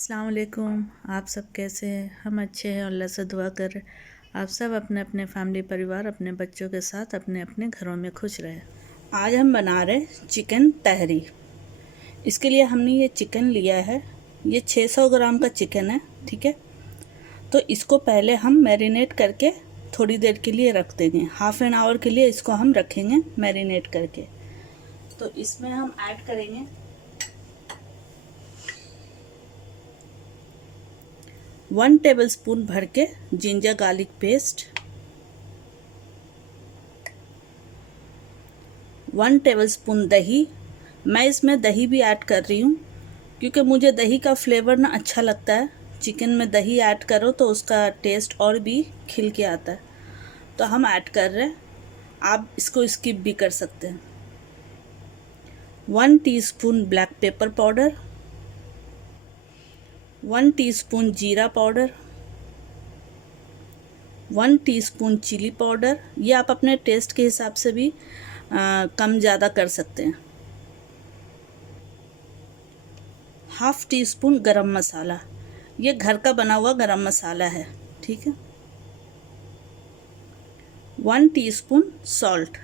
अस्सलाम वालेकुम। आप सब कैसे हैं? हम अच्छे हैं, अल्लाह से दुआ कर आप सब अपने अपने फैमिली परिवार अपने बच्चों के साथ अपने अपने घरों में खुश रहें। आज हम बना रहे चिकन तहरी। इसके लिए हमने ये चिकन लिया है, ये 600 ग्राम का चिकन है। ठीक है, तो इसको पहले हम मैरिनेट करके थोड़ी देर के लिए रख देंगे। हाफ एन आवर के लिए इसको हम रखेंगे मैरिनेट करके। तो इसमें हम ऐड करेंगे 1 टेबलस्पून भर के जिंजर गार्लिक पेस्ट, 1 टेबलस्पून दही। मैं इसमें दही भी ऐड कर रही हूँ क्योंकि मुझे दही का फ्लेवर ना अच्छा लगता है। चिकन में दही ऐड करो तो उसका टेस्ट और भी खिल के आता है, तो हम ऐड कर रहे हैं। आप इसको स्किप भी कर सकते हैं। 1 teaspoon black pepper powder, 1 teaspoon जीरा पाउडर, 1 टीस्पून चिली पाउडर। ये आप अपने टेस्ट के हिसाब से भी कम ज़्यादा कर सकते हैं। हाफ टी स्पून गरम मसाला, ये घर का बना हुआ गरम मसाला है। ठीक है, 1 टीस्पून सॉल्ट।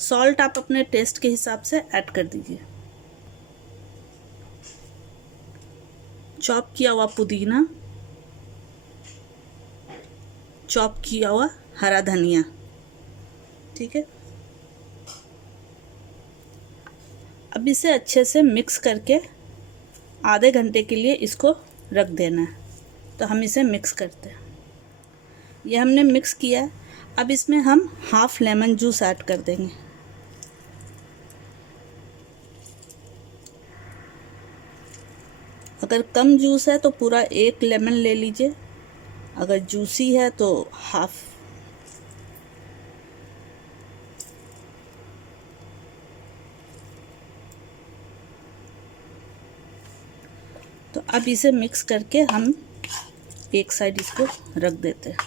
सॉल्ट आप अपने टेस्ट के हिसाब से ऐड कर दीजिए। चॉप किया हुआ पुदीना, चॉप किया हुआ हरा धनिया। ठीक है, अब इसे अच्छे से मिक्स करके आधे घंटे के लिए इसको रख देना है। तो हम इसे मिक्स करते हैं। ये हमने मिक्स किया है। अब इसमें हम हाफ लेमन जूस ऐड कर देंगे। अगर कम जूस है तो पूरा 1 लेमन ले लीजिए, अगर जूसी है तो हाफ। तो अब इसे मिक्स करके हम एक साइड इसको रख देते हैं।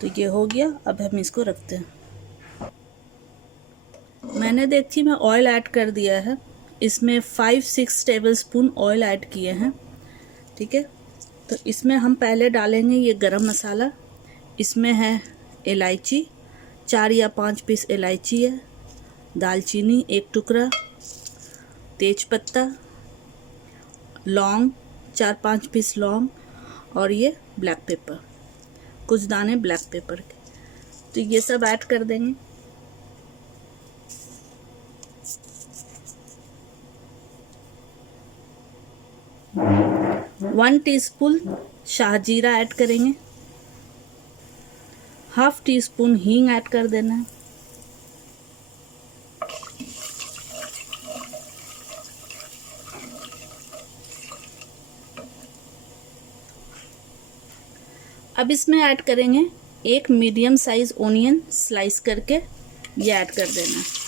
तो ये हो गया, अब हम इसको रखते हैं। मैंने देखी मैं ऑयल ऐड कर दिया है, इसमें 5-6 टेबलस्पून ऑयल ऐड किए हैं। ठीक है, तो इसमें हम पहले डालेंगे ये गरम मसाला। इसमें है इलायची, 4 या 5 पीस इलायची है, दालचीनी 1 टुकड़ा, तेजपत्ता, लौंग 4-5 पीस लौंग, और ये ब्लैक पेपर, कुछ दाने ब्लैक पेपर के। तो ये सब ऐड कर देंगे। वन टीस्पून शाहजीरा ऐड करेंगे, हाफ टी स्पून हींग ऐड कर देना है, अब इसमें ऐड करेंगे 1 मीडियम साइज ओनियन स्लाइस करके, ये ऐड कर देना है।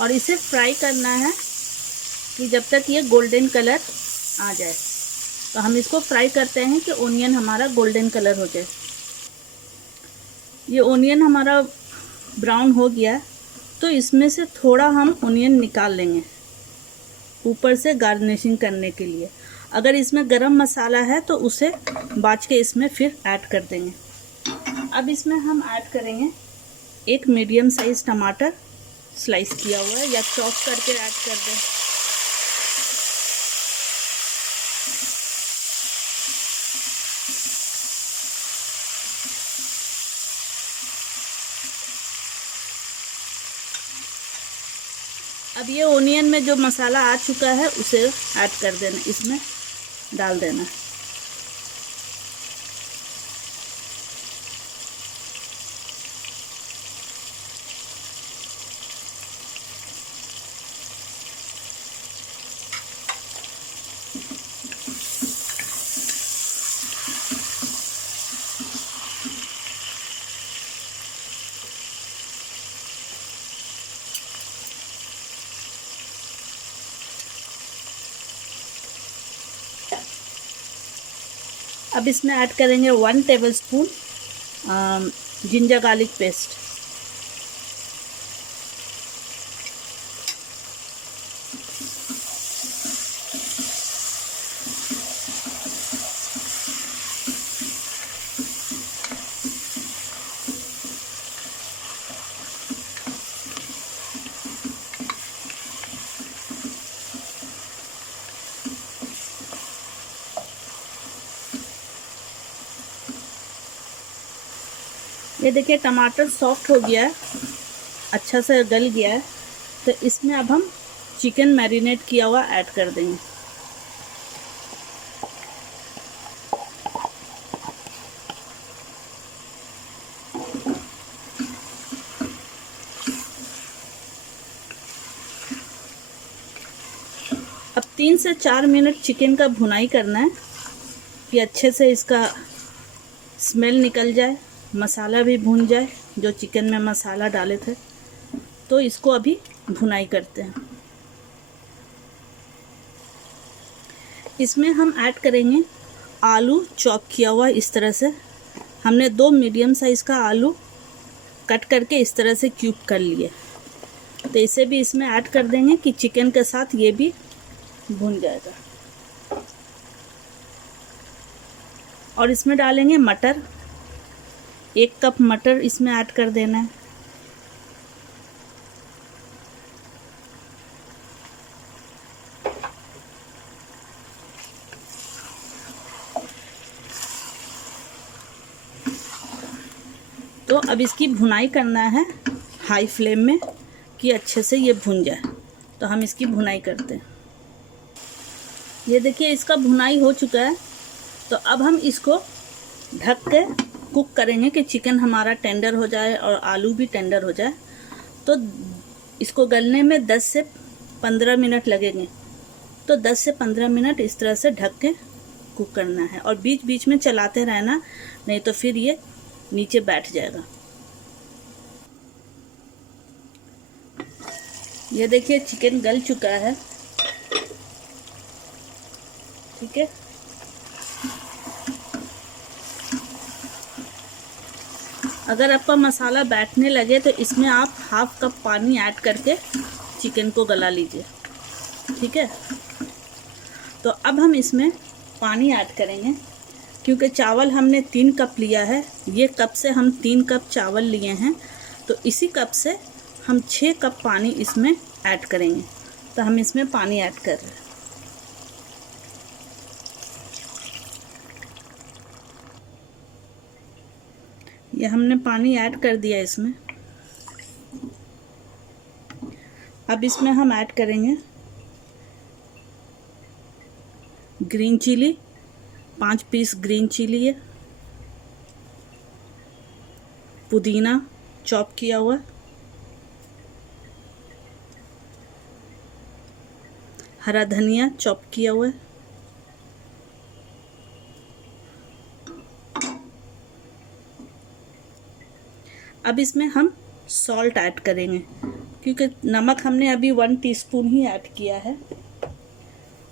और इसे फ्राई करना है कि जब तक ये गोल्डन कलर आ जाए। तो हम इसको फ्राई करते हैं कि ओनियन हमारा गोल्डन कलर हो जाए। ये ओनियन हमारा ब्राउन हो गया, तो इसमें से थोड़ा हम ओनियन निकाल लेंगे ऊपर से गार्निशिंग करने के लिए। अगर इसमें गरम मसाला है तो उसे बाच के इसमें फिर ऐड कर देंगे। अब इसमें हम ऐड करेंगे 1 मीडियम साइज टमाटर स्लाइस किया हुआ है, या चॉप करके ऐड कर दें। अब ये ओनियन में जो मसाला आ चुका है उसे ऐड कर देना, इसमें डाल देना। अब इसमें ऐड करेंगे 1 टेबलस्पून जिंजर गार्लिक पेस्ट। ये देखिए टमाटर सॉफ्ट हो गया है, अच्छा से गल गया है। तो इसमें अब हम चिकन मैरिनेट किया हुआ ऐड कर देंगे। अब 3 से 4 मिनट चिकन का भुनाई करना है कि अच्छे से इसका स्मेल निकल जाए, मसाला भी भून जाए जो चिकन में मसाला डाले थे। तो इसको अभी भुनाई करते हैं। इसमें हम ऐड करेंगे आलू चॉप किया हुआ। इस तरह से हमने 2 मीडियम साइज़ का आलू कट करके इस तरह से क्यूब कर लिए। तो इसे भी इसमें ऐड कर देंगे कि चिकन के साथ ये भी भुन जाएगा। और इसमें डालेंगे मटर, 1 कप मटर इसमें ऐड कर देना है। तो अब इसकी भुनाई करना है हाई फ्लेम में कि अच्छे से ये भुन जाए। तो हम इसकी भुनाई करते हैं। ये देखिए इसका भुनाई हो चुका है। तो अब हम इसको ढक के कुक करेंगे कि चिकन हमारा टेंडर हो जाए और आलू भी टेंडर हो जाए। तो इसको गलने में 10 से 15 मिनट लगेंगे। तो 10 से 15 मिनट इस तरह से ढक के कुक करना है और बीच बीच में चलाते रहना, नहीं तो फिर ये नीचे बैठ जाएगा। ये देखिए चिकन गल चुका है। ठीक है, अगर आपका मसाला बैठने लगे तो इसमें आप हाफ कप पानी ऐड करके चिकन को गला लीजिए। ठीक है, तो अब हम इसमें पानी ऐड करेंगे क्योंकि चावल हमने 3 कप लिया है। ये कप से हम 3 कप चावल लिए हैं, तो इसी कप से हम 6 कप पानी इसमें ऐड करेंगे। तो हम इसमें पानी ऐड कर रहे हैं। ये हमने पानी ऐड कर दिया इसमें। अब इसमें हम ऐड करेंगे green chilli, 5 piece green chilli है, पुदीना चॉप किया हुआ, हरा धनिया चॉप किया हुआ है, अब इसमें हम सॉल्ट ऐड करेंगे क्योंकि नमक हमने अभी 1 टीस्पून ही ऐड किया है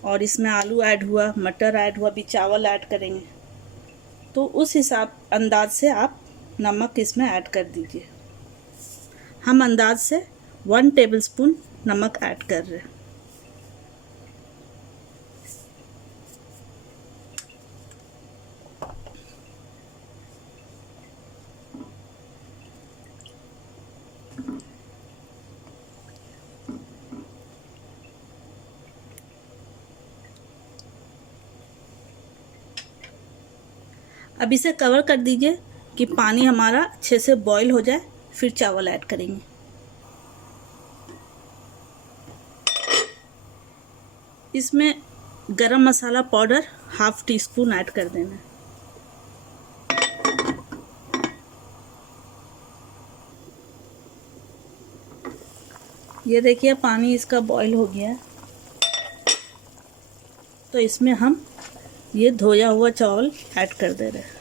और इसमें आलू ऐड हुआ, मटर ऐड हुआ, अभी चावल ऐड करेंगे। तो उस हिसाब अंदाज से आप नमक इसमें ऐड कर दीजिए। हम अंदाज से 1 टेबलस्पून नमक ऐड कर रहे हैं। अब इसे कवर कर दीजिए कि पानी हमारा अच्छे से बॉईल हो जाए, फिर चावल ऐड करेंगे। इसमें garam masala powder half teaspoon add कर देना है। ये देखिए पानी इसका बॉईल हो गया है। तो इसमें हम ये धोया हुआ चावल ऐड कर दे रहे हैं।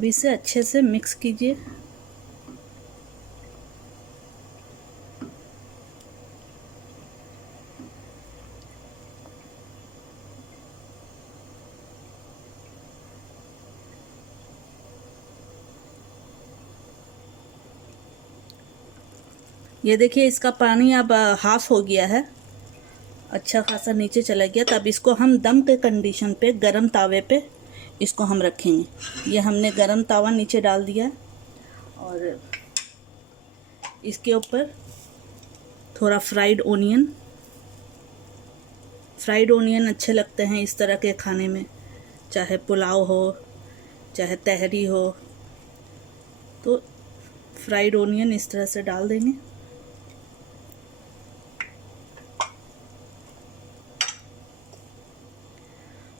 अब इसे अच्छे से मिक्स कीजिए। ये देखिए इसका पानी अब हाफ हो गया है, अच्छा खासा नीचे चला गया। तब इसको हम दम के कंडीशन पे गरम तावे पे इसको हम रखेंगे। ये हमने गरम तावा नीचे डाल दिया है और इसके ऊपर थोड़ा फ्राइड ओनियन अच्छे लगते हैं इस तरह के खाने में, चाहे पुलाव हो चाहे तहरी हो, तो फ्राइड ओनियन इस तरह से डाल देंगे।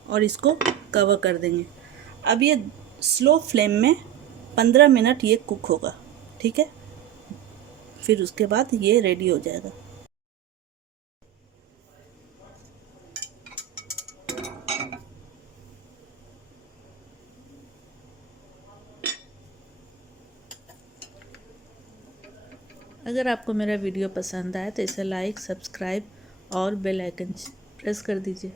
और इसको कवर कर देंगे। अब ये स्लो फ्लेम में 15 मिनट ये कुक होगा, ठीक है। फिर उसके बाद ये रेडी हो जाएगा। अगर आपको मेरा वीडियो पसंद आए तो इसे लाइक, सब्सक्राइब और बेल आइकन प्रेस कर दीजिए।